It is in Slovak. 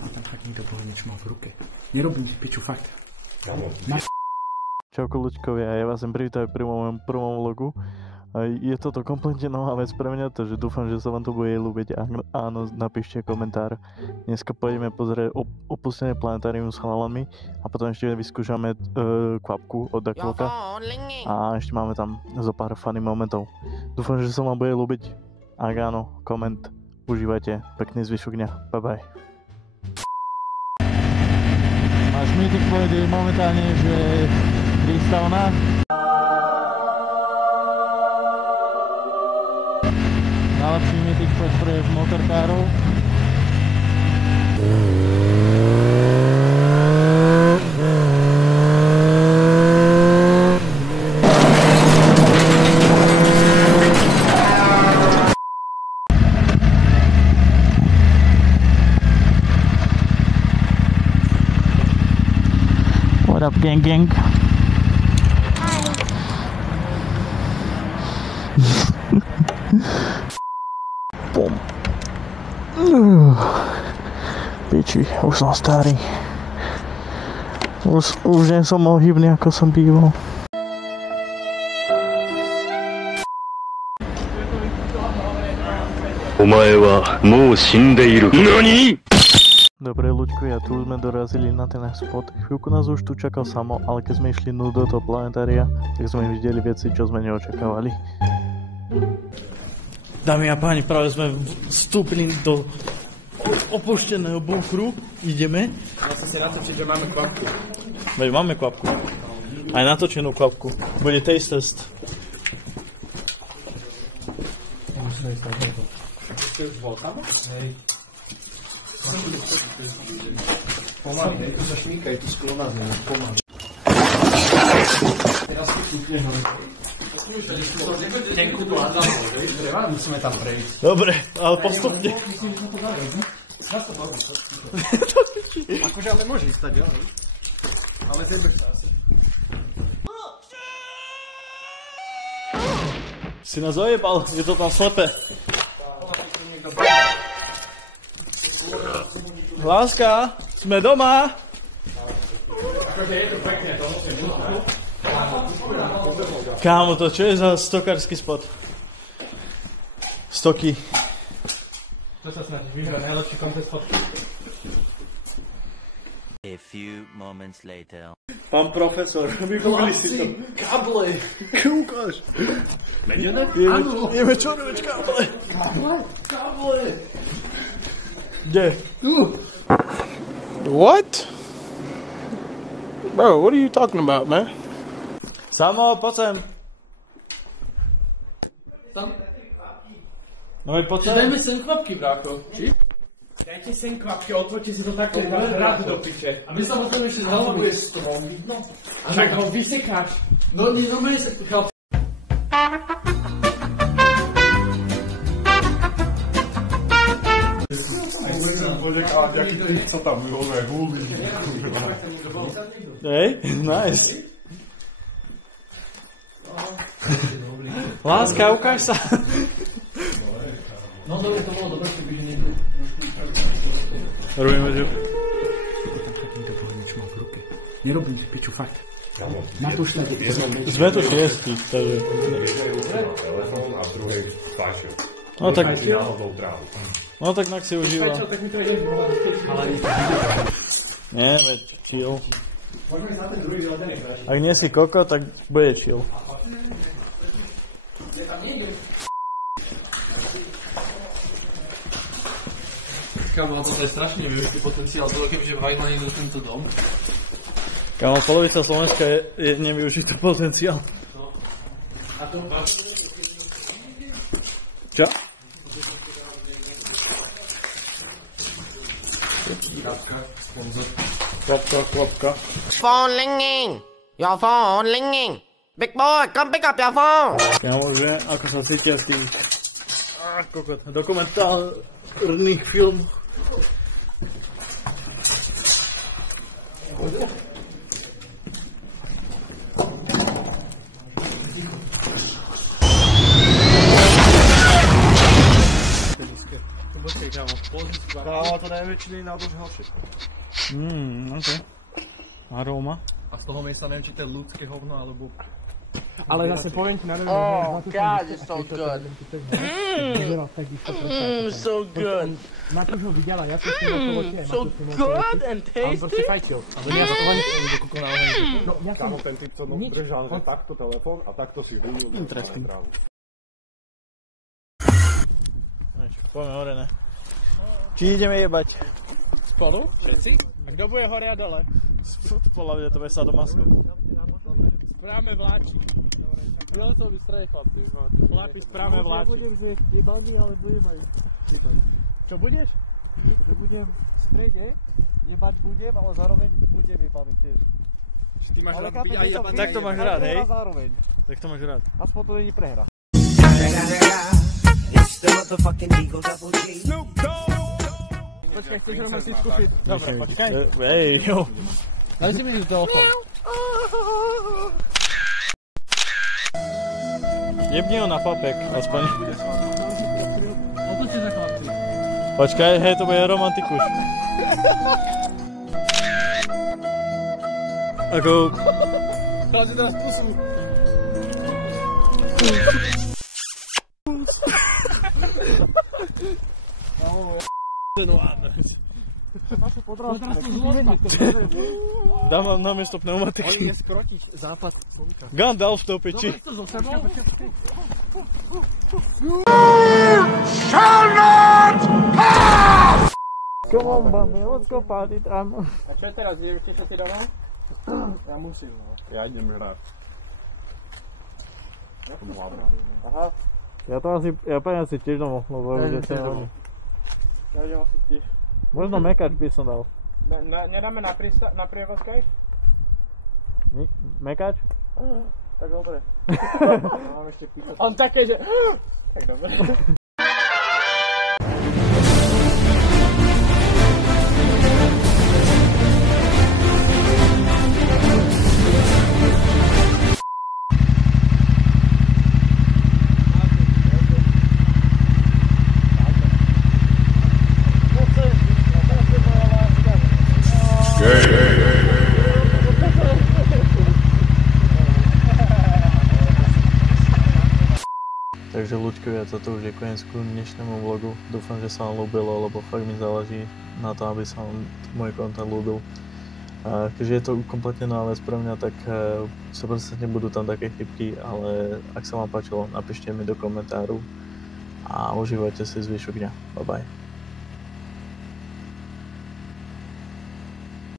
A tam fakt niekto bol niečo mal v ruke. Nerobím si piču, fakt. Čauko ľuďkovia, ja vás sem privítam pri mojom prvom vlogu. Je toto kompletne nová vec pre mňa, takže dúfam, že sa vám to bude ľúbiť. Áno, napíšte komentár. Dneska pôjdeme pozrieť opustené planetárium s chalalami a potom ešte vyskúšame kvapku od Dakolka a ešte máme tam zo pár funny momentov. Dúfam, že sa vám bude ľúbiť. Ak áno, koment, užívajte, pekný zvyšok dňa, bye bye. Náš meeting point je momentálne, že prístavná. Najlepší meeting point pre motorkárov. What up, gang? Bom. Piči, už som starý. Už nie som ohybný, ako som býval. Omae wa mou shindeiru. NANI?! Dobre ľuďkovia, tu sme dorazili na ten spot. Chvíľku nás už tu čakal Samo, ale keď sme išli do toho planetária, tak sme videli veci, čo sme neočakávali. Dámy a páni, práve sme vstúpili do opušteného bunkru. Ideme. Ja sa si natočiť, že máme kvapku. Veď máme kvapku. Aj natočenú kvapku. Bude taste test. Ty už bol tam? Hej. Pomaly, hej, tu sa šmíkaj, tu sklo na zem, pomaly. Teraz si kúpne hoj. Tenku tu hľadám, vieš, treba? Musíme tam prejsť. Dobre, ale postupne. Myslím, že sa to dá, ne? Nás to baví, akože ale môže ísť tak, jo? Ale zjebeš sa asi. Si nás ojebal, je to tam slepé. Láska, sme doma. Akože je to pekne, to musím dúfať. Kámo, to čo je za stokársky spot? Stoky. To sa snaží vyhrať najlepší kontest fotky. A few moments later. Pán profesor, vygoogli si to. Kable! Ukáž. Medené? Jeme čornovič kable. Kable! Kde? What? Bro, what are you talking about, man? Samo, poď sem. Tam? No veď poď sem. Dajme sem kvapky, brácho. Či? Dajte sem kvapky, otvorte si to takto rád do piče. A my sa potom ešte zaujímavé. Bude strom vidno? A však ho vysekáš. No, nie, no, my sa... Chlap... Co tam bylo, hůlí. Hej, nice. Láska, ukáž sa. No, dobre, to bolo dobré, že niekto... Robíme čo? Tam fakt niekto bol niečo mal v ruke. Nerobím si piču, fakt. Na to už tak je. Sme tu šiesti, takže... Telefon a druhý spášil. No tak... No tak nak si užíva. Tak mi to je ale Nie, veď chill. môžeme ísť na ten druhý, ale ten je krajší. Ak nie si koko, tak bude chill. Kámo, toto je strašne nevyužitý potenciál, to kebyže v Highline do tento dom. Kámo, polovica Slovenska je nevyužitý potenciál. No. A to máš... Čo? Klapka. Phone ringing. Your phone ringing. Big boy, come pick up your phone. Kámože, ako sa cítia z tých... kokot, dokumentárnych filmov. Počkej, kámo, pozri. Káva to najväčší nádrž horšie. Ok. Aroma. A z toho mesa neviem, či to je ľudské hovno, alebo... Ale zase poviem ti na rovinu, Oh, God, it's so good. So good. Matúš ho videla, ja to som na to So good and on proste tasty. fajčil. Ja to len do kukol na oheň. No, ja som... Kámo, ten typ, co držal, že takto telefón a takto si vyjil. Interesting. Poďme hore, ne? Či ideme jebať? Spolu? Všetci? A kto bude hore a dole? Podľa mňa to bude sadomasko. Správame vláči. Bylo to by stroje, chlapci. Chlapi, správame vláči. Budem zjeť jebaný, ale budem aj... Čo budeš? Že budem v strede, jebať budem, ale zároveň budem jebaný tiež. Ty máš Ale rád byť aj jebaný. Tak to máš rád, hej? Zároveň. Tak to máš rád. Aspoň to není prehra. Počkaj, chceš rovno si skúsiť? Dobre, počkaj. Ej, jo. Daj si mi telefón. Jebni ho na papek, aspoň. Otočte sa, chlapci. Počkaj, hej, to bude romantikus. Ako... Chlapci teraz pusu. Dám vám namiesto pneumatiky. Je skrotiť západ slnka. Gandalf to piči. Chceš so sebou? Come on, Bambi, let's go party time. A čo je teraz? Idete sa ti domov? Ja musím, no. Ja idem hrať. Aha, Ja pôjdem asi tiež domov, lebo už je ten hodín. ja idem asi tiež. Možno mekač by som dal. Nedáme na prievoz Skype? Mekač? Tak dobre. Mám ešte písať. On také, že... Tak dobre. Takže ľuďkovia, toto už je koniec k dnešnému vlogu. Dúfam, že sa vám ľúbilo, lebo fakt mi záleží na to, aby sa vám môj content ľúbil. A keďže je to kompletne nová vec pre mňa, tak sa proste nebudú tam také chybky, ale ak sa vám páčilo, napíšte mi do komentáru a užívajte si zvyšok dňa. Bye bye.